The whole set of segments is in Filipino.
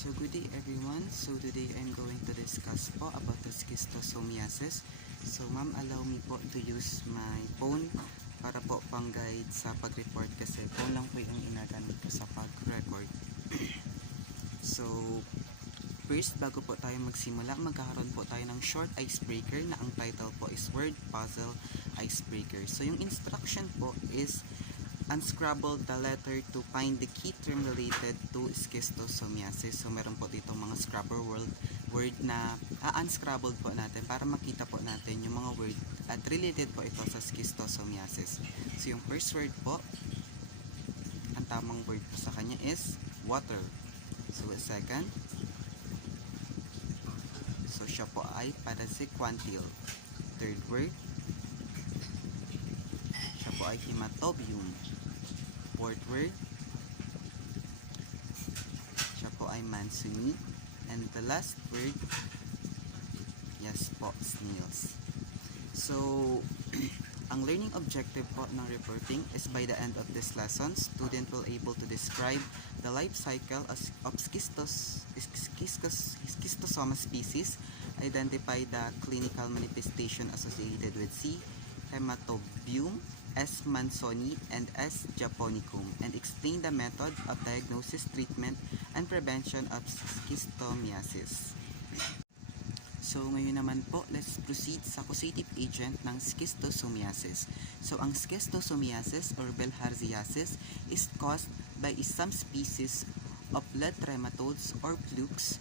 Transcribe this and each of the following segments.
So good day everyone. So today I'm going to discuss po about the schistosomiasis. So ma'am, allow me po to use my phone para po pang guide sa pag-report kasi phone lang po yung inagamit ko sa pag-record. So first, bago po tayo magsimula, magkakaroon po tayo ng short icebreaker na ang title po is Word Puzzle Icebreaker. So yung instruction po is unscramble the letter to find the key term related to schistosomiasis. So meron po dito mga scrabble word na unscrambled po natin para makita po natin yung mga word at related po ito sa schistosomiasis. So yung first word po, ang tamang word po sa kanya is water. So second, so siya po ay parasequantile. Third word, siya po ay hematobium. Fourth word, siya po ay Mansoni. And the last word, yes po, snails. So, ang learning objective po ng reporting is by the end of this lesson, student will able to describe the life cycle of schistosoma species, identify the clinical manifestation associated with C. hematobium, S. mansoni, and S. japonicum, and explain the method of diagnosis, treatment, and prevention of schistosomiasis. So, ngayon naman po, let's proceed sa causative agent ng schistosomiasis. So, ang schistosomiasis or bilharziasis is caused by some species of lead trematodes or flukes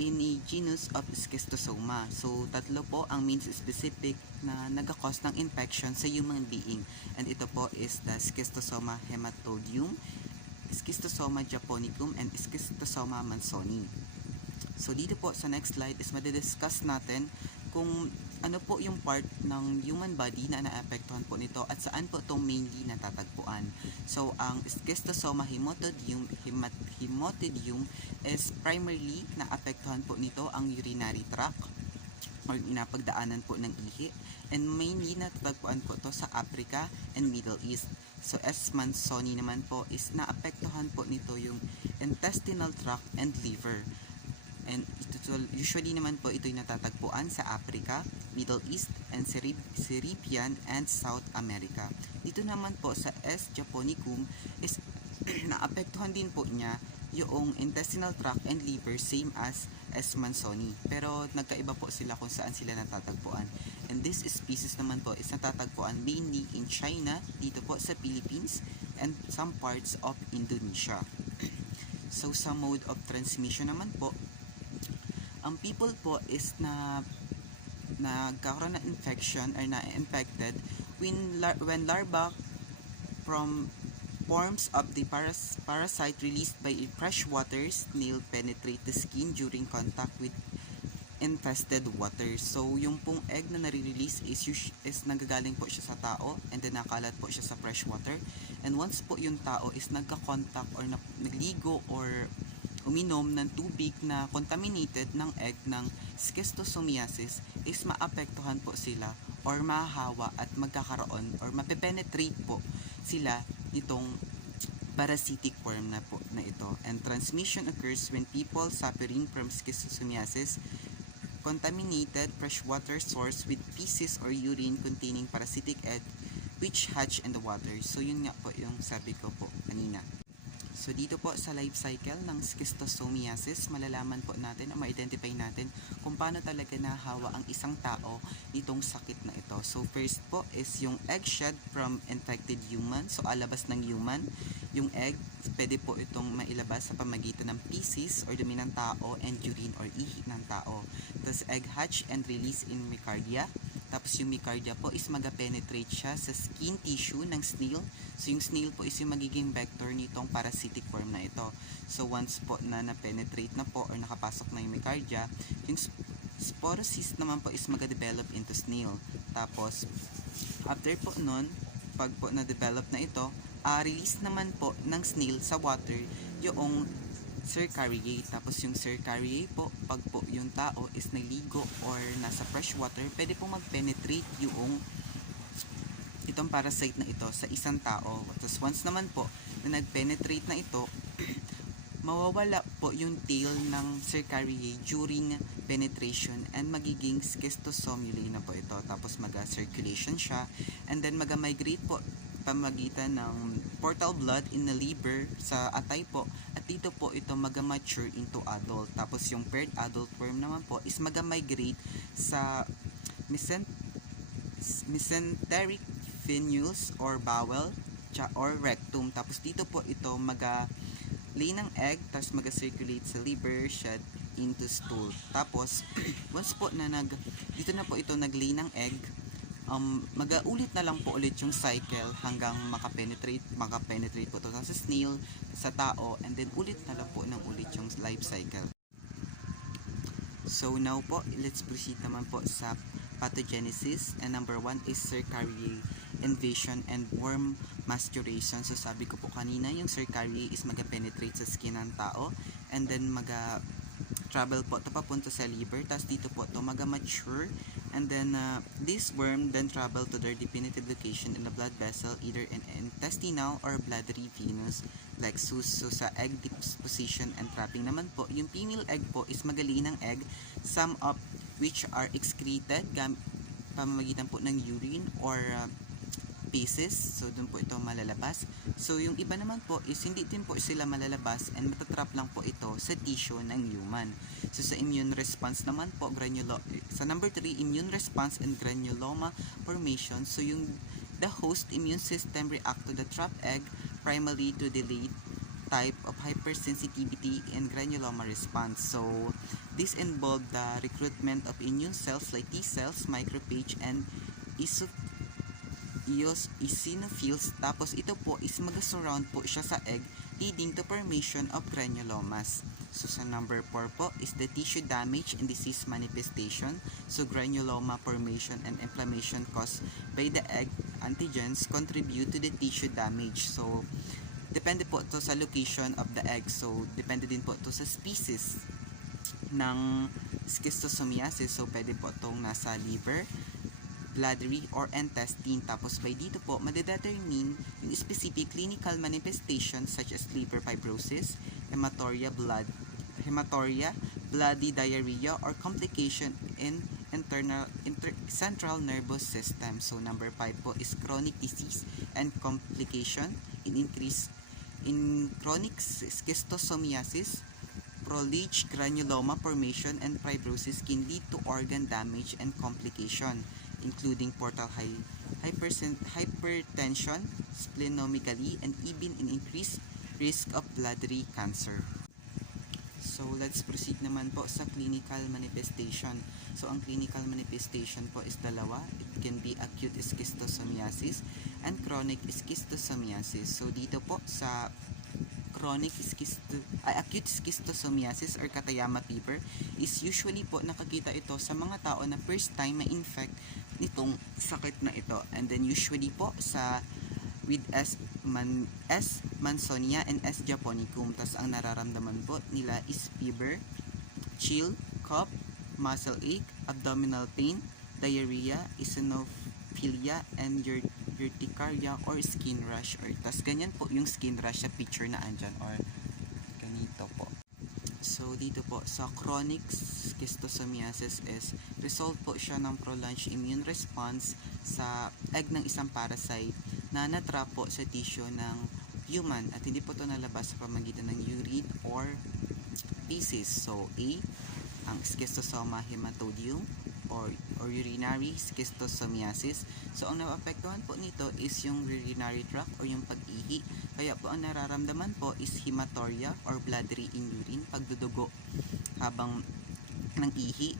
in a genus of schistosoma. So, tatlo po ang means specific na nagkakos ng infection sa human being. And ito po is the schistosoma hematodium, schistosoma japonicum, and schistosoma mansoni. So, dito po sa next slide is madidiscuss natin kung ano po yung part ng human body na naapektuhan po nito at saan po itong mainly natatagpuan. So, ang schistosoma hematodium is primarily naapektuhan po nito ang urinary tract or inapagdaanan po ng ihi, and mainly natatagpuan po ito sa Africa and Middle East. So, S. mansoni naman po is naapektuhan po nito yung intestinal tract and liver. And usually naman po ito'y natatagpuan sa Africa, Middle East, and Caribbean and South America. Dito naman po sa S. japonicum is naapektuhan din po niya yung intestinal tract and liver, same as S. mansoni. Pero nagkaiba po sila kung saan sila natatagpuan. And this species naman po is natatagpuan mainly in China, dito po sa Philippines, and some parts of Indonesia. So sa mode of transmission naman po, ang people po is nagkakaroon ng infection or na-infected when larvae from forms of the parasite released by a freshwater snail penetrate the skin during contact with infested water. So, yung pong egg na nare-release is nagagaling po siya sa tao, and then nakalat po siya sa freshwater. And once po yung tao is nagka-contact or nagligo or uminom ng tubig na contaminated ng egg ng schistosomiasis, is maapektuhan po sila or mahahawa at magkakaroon or mapepenetrate po sila nitong parasitic worm na po na ito. And transmission occurs when people suffering from schistosomiasis contaminated freshwater source with feces or urine containing parasitic egg which hatch in the water. So yun nga po yung sabi ko po kanina. So dito po sa life cycle ng schistosomiasis, malalaman po natin o ma-identify natin kung paano talaga nahawa ang isang tao itong sakit na ito. So first po is yung egg shed from infected human. So alabas ng human, yung egg, pwede po itong mailabas sa pamagitan ng feces or dumi ng tao and urine or ihi ng tao. Tapos egg hatch and release in mycardia. Tapos yung mycardia po is mag-penetrate siya sa skin tissue ng snail. So yung snail po is yung magiging vector nitong parasitic worm na ito. So once po na na-penetrate na po or nakapasok na yung mycardia, yung sporocyst naman po is mag-develop into snail. Tapos after po nun, pag po na-develop na ito, release naman po ng snail sa water yung cercariae. Tapos yung cercariae po, pag po yung tao is naligo or nasa fresh water, pwede po mag-penetrate yung itong parasite na ito sa isang tao. Tapos once naman po na nag-penetrate na ito, mawawala po yung tail ng cercariae during penetration and magiging schistosomulae na po ito. Tapos mag-circulation siya and then mag-migrate po pamagitan ng portal blood in the liver sa atay po at dito po ito mag-mature into adult. Tapos yung paired adult worm naman po is mag-migrate sa mesenteric venules or bowel or rectum. Tapos dito po ito lay ng egg, tapos mag-circulate sa liver, shed into stool. Tapos, once po na dito na po ito nag-lay ng egg, mag-ulit na lang po ulit yung cycle hanggang makapenetrate po ito sa snail, sa tao, and then ulit na lang po ng ulit yung life cycle. So now po, let's proceed naman po sa pathogenesis, and number 1 is cercariae invasion and worm maturation. So sabi ko po kanina, yung cercariae is mag-penetrate sa skin ng tao and then travel po ito papunta sa liver, tapos dito po ito mag-mature and then this worm then travel to their definitive location in the blood vessel, either in intestinal or bloodry venous plexus. So sa egg disposition and trapping naman po, yung female egg po is magali ng egg, some of which are excreted pamamagitan po ng urine or feces. So dun po ito malalabas. So yung iba naman po is hindi din po sila malalabas and matatrap lang po ito sa tissue ng human. So sa immune response naman po, sa number 3, immune response and granuloma formation. So yung the host immune system react to the trapped egg primarily to delayed type of hypersensitivity and granuloma response. So this involved the recruitment of immune cells like T cells, macrophage, and eosinophils. Tapos ito po is mag-surround po siya sa egg, leading to formation of granulomas. So sa number 4 po is the tissue damage and disease manifestation. So granuloma formation and inflammation caused by the egg antigens contribute to the tissue damage. So depende po to sa location of the egg. So depende din po to sa species ng schistosomiasis. So pwede po itong nasa liver, bloodry, or intestine. Tapos by dito po madedetermine yung specific clinical manifestations such as liver fibrosis, hematuria, bloody diarrhea, or complication in central nervous system. So number 5 po is chronic disease and complication in chronic schistosomiasis. Prolonged granuloma formation and fibrosis can lead to organ damage and complication, including portal hypertension, splenomegaly, and even an increased risk of bloodry cancer. So let's proceed naman po sa clinical manifestation. So ang clinical manifestation po is dalawa. It can be acute schistosomiasis and chronic schistosomiasis. So dito po sa acute schistosomiasis or Katayama fever is usually po nakakita ito sa mga tao na first time ma-infect nitong sakit na ito, and then usually po with S. mansonia and S. japonicum. Tas ang nararamdaman po nila is fever, chill, cough, muscle ache, abdominal pain, diarrhea, eosinophilia, and urticaria or skin rash. Tas ganyan po yung skin rash sa picture na andyan, or ganito po. So dito po sa chronic schistosomiasis is result po siya ng prolonged immune response sa egg ng isang parasite na natrap po sa tissue ng human at hindi po ito nalabas sa pamagitan ng urine or feces. So A, ang schistosoma hematodium or urinary schistosomiasis. So ang naapektuhan po nito is yung urinary tract or yung pag-ihi. Kaya po ang nararamdaman po is hematuria or bloodry in urine, pagdudugo habang ng ihi,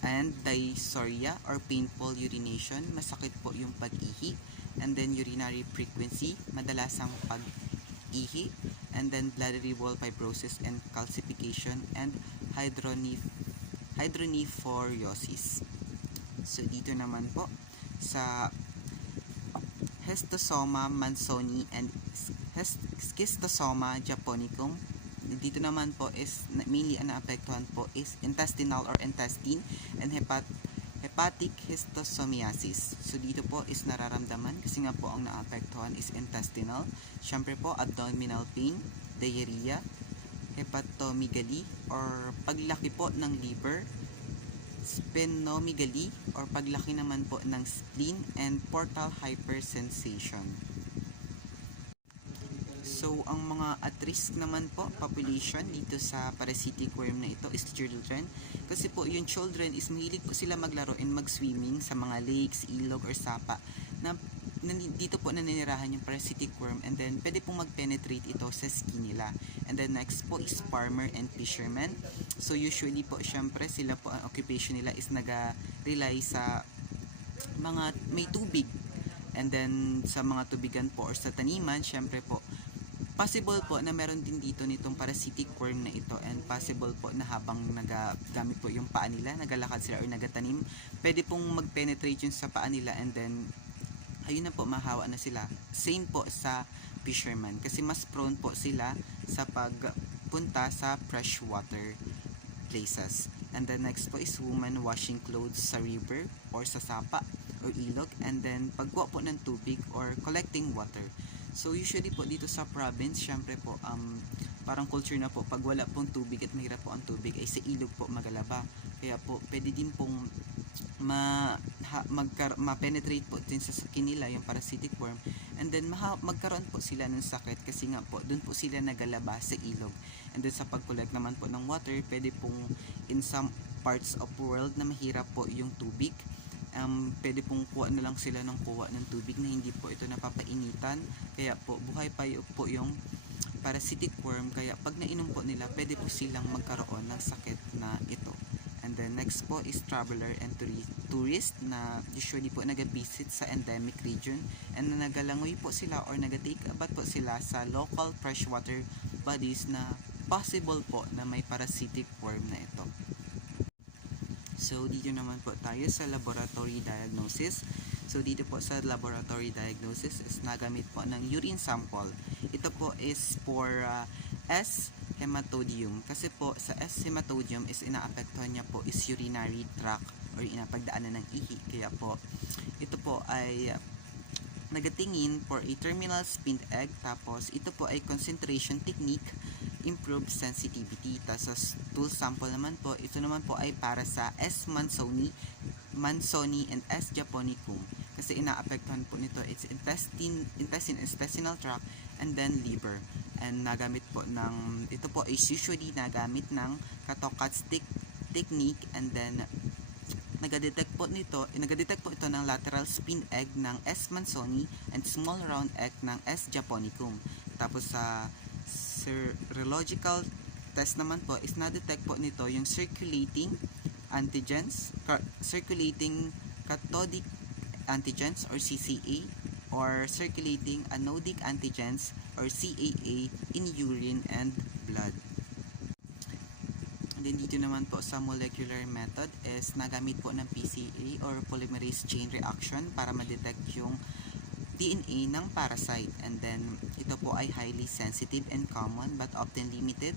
and dysuria or painful urination, masakit po yung pag-ihi, and then urinary frequency, madalasang pag-ihi, and then bloodry wall fibrosis and calcification, and hydronephrosis. So dito naman po sa Histosoma mansoni and Schistosoma japonicum, dito naman po is mainly ang naapektuhan po is intestinal or intestine and hepatic histosomiasis. So dito po is nararamdaman kasi nga po ang naapektuhan is intestinal. Syempre po abdominal pain, diarrhea, hepatomegaly or paglaki po ng liver, splenomegaly or paglaki naman po ng spleen, and portal hypersensation. So, ang mga at risk naman po population dito sa parasitic worm na ito is children. Kasi po yung children is mahilig po sila maglaro and mag-swimming sa mga lakes, ilog, or sapa na dito po naninirahan yung parasitic worm, and then pwede pong mag-penetrate ito sa skin nila. And then next po is farmer and fishermen. So usually po syempre sila po ang occupation nila is naga-rely sa mga may tubig. And then sa mga tubigan po or sa taniman, syempre po possible po na meron din dito nitong parasitic worm na ito, and possible po na habang nagagamit po yung paa nila, nagalakad sila or nagatanim, pwede pong mag-penetrate yun sa paa nila, and then ayun na po, mahawa na sila. Same po sa fisherman kasi mas prone po sila sa pagpunta sa freshwater places. And then next po is woman washing clothes sa river or sa sapa or ilog, and then pagkuha po ng tubig or collecting water. So usually po dito sa province, syempre po parang culture na po, pag wala pong tubig at mahirap po ang tubig, ay sa ilog po magalaba. Kaya po pwede din pong ma-penetrate po din sa skin nila yung parasitic worm, and then magkaroon po sila ng sakit kasi nga po dun po sila nagalaba sa ilog. And then sa pag-collect naman po ng water, pwede pong in some parts of world na mahirap po yung tubig, pwede pong kuha na lang sila ng kuha ng tubig na hindi po ito napapainitan, kaya po buhay pa po yung parasitic worm, kaya pag nainom po nila, pwede po silang magkaroon ng sakit na ito. And then next po is traveler and tourist na usually po nag-visit sa endemic region, and na nagalangoy po sila or nag-take a bath po sila sa local freshwater bodies na possible po na may parasitic worm na ito. So dito naman po tayo sa laboratory diagnosis. So dito po sa laboratory diagnosis is nagamit po ng urine sample. Ito po is for S. hematodium. Kasi po sa S. hematodium is inaapektuhan niya po is urinary tract or inapagdaanan ng ihi. Kaya po ito po ay nagatingin for a terminal spinned egg. Tapos ito po ay concentration technique, improved sensitivity. Tapos sa stool sample naman po, ito naman po ay para sa S. mansoni and S. japonicum. Kasi inaapektuhan po nito its intestinal tract and then liver. And nagamit po ng, ito po is usually nagamit ng Katokad stick technique, and then nagadetect po ito ng lateral spin egg ng S. mansoni and small round egg ng S. japonicum. Tapos sa serological test naman po is na-detect po nito yung circulating cathodic antigens or CCA or circulating anodic antigens or CAA in urine and blood. And then dito naman po sa molecular method is nagamit po ng PCA or polymerase chain reaction para ma-detect yung DNA ng parasite. And then ito po ay highly sensitive and common but often limited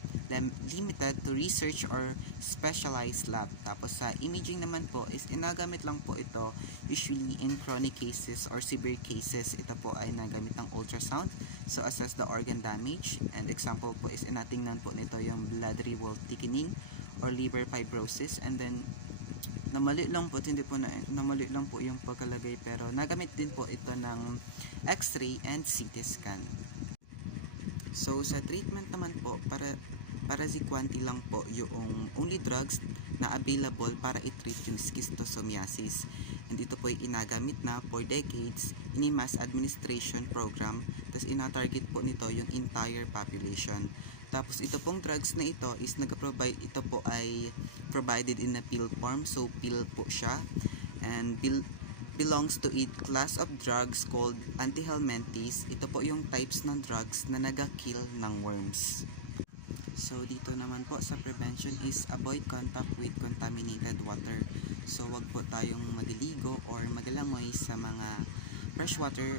to research or specialized lab. Tapos sa imaging naman po is inagamit lang po ito usually in chronic cases or severe cases. Ito po ay nagamit ng ultrasound so assess the organ damage, and example po is inatingnan po nito yung blood wall thickening or liver fibrosis. And then namali lang po yung pagkalagay, pero nagamit din po ito ng X-ray and CT scan. So sa treatment naman po, paraziquanti lang po yung only drugs na available para i-treat yung schistosomiasis. And ito po ay inagamit na for decades in a mass administration program. Tapos ina-target po nito yung entire population. Tapos ito pong drugs na ito is ito po ay provided in a pill form. So pill po siya, and belongs to a class of drugs called antihelminthes. Ito po yung types ng drugs na nag-kill ng worms. So dito naman po sa prevention is avoid contact with contaminated water. So wag po tayong magliligo or magalangoy sa mga freshwater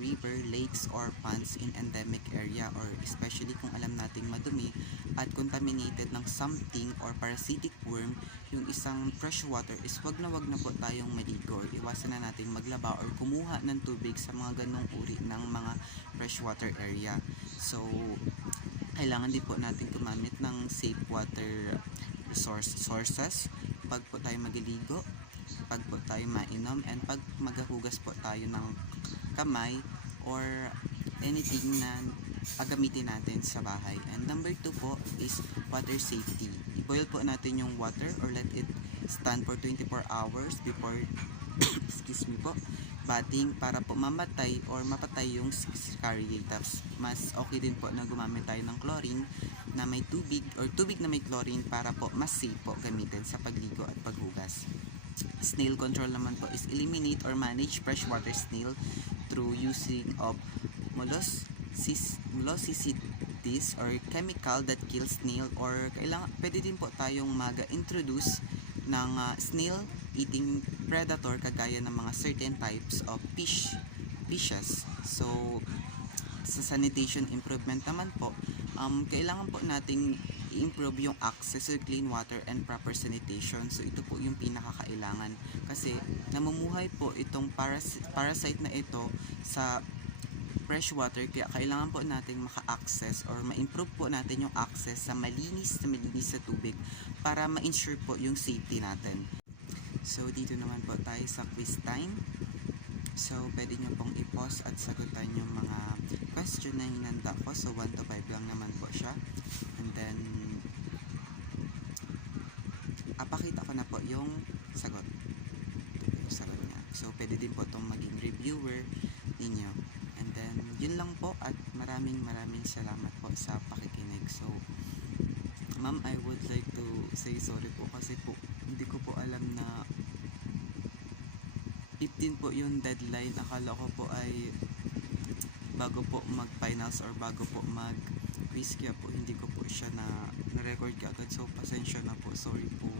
river, lakes, or ponds in endemic area, or especially kung alam nating madumi at contaminated ng something or parasitic worm yung isang freshwater, is wag na po tayong maligo or iwasan na natin maglaba or kumuha ng tubig sa mga ganong uri ng mga freshwater area. So kailangan din po natin gumamit ng safe water sources pag po tayo magliligo, pag po tayo mainom, and pag maghuhugas po tayo ng kamay or anything na gagamitin natin sa bahay. And number 2 po is water safety. I-boil po natin yung water or let it stand for 24 hours before excuse me po, bathing para po mamatay or mapatay yung scariae. Tapos mas okay din po na gumamit tayo ng chlorine na may tubig or tubig na may chlorine para po mas safe po gamitin sa pagligo at paghugas. Snail control naman po is eliminate or manage freshwater snail through using of molluscities or chemical that kills snail, or pwede din po tayong mag-introduce ng snail eating predator kagaya ng mga certain types of fishes. So sa sanitation improvement naman po, kailangan po nating i-improve yung access to clean water and proper sanitation. So ito po yung pinakakailangan kasi namumuhay po itong parasite na ito sa fresh water, kaya kailangan po natin maka-access or ma-improve po natin yung access sa malinis na tubig para ma-ensure po yung safety natin. So dito naman po tayo sa quiz time. So pwede nyo pong i-pause at sagutan yung mga question na hinanda ko. So 1 to 5 lang naman po siya. And then apakita ko na po yung sagot. Yung sagot niya. So pwede din po itong maging reviewer ninyo. And then yun lang po, at maraming salamat po sa pakikinig. So ma'am, I would like to say sorry po kasi po hindi ko po alam na 15 po yung deadline. Akala ko po ay bago po mag-finals or bago po mag-quiz, kaya po hindi ko po siya na-record agad. So pasensya na po, sorry po.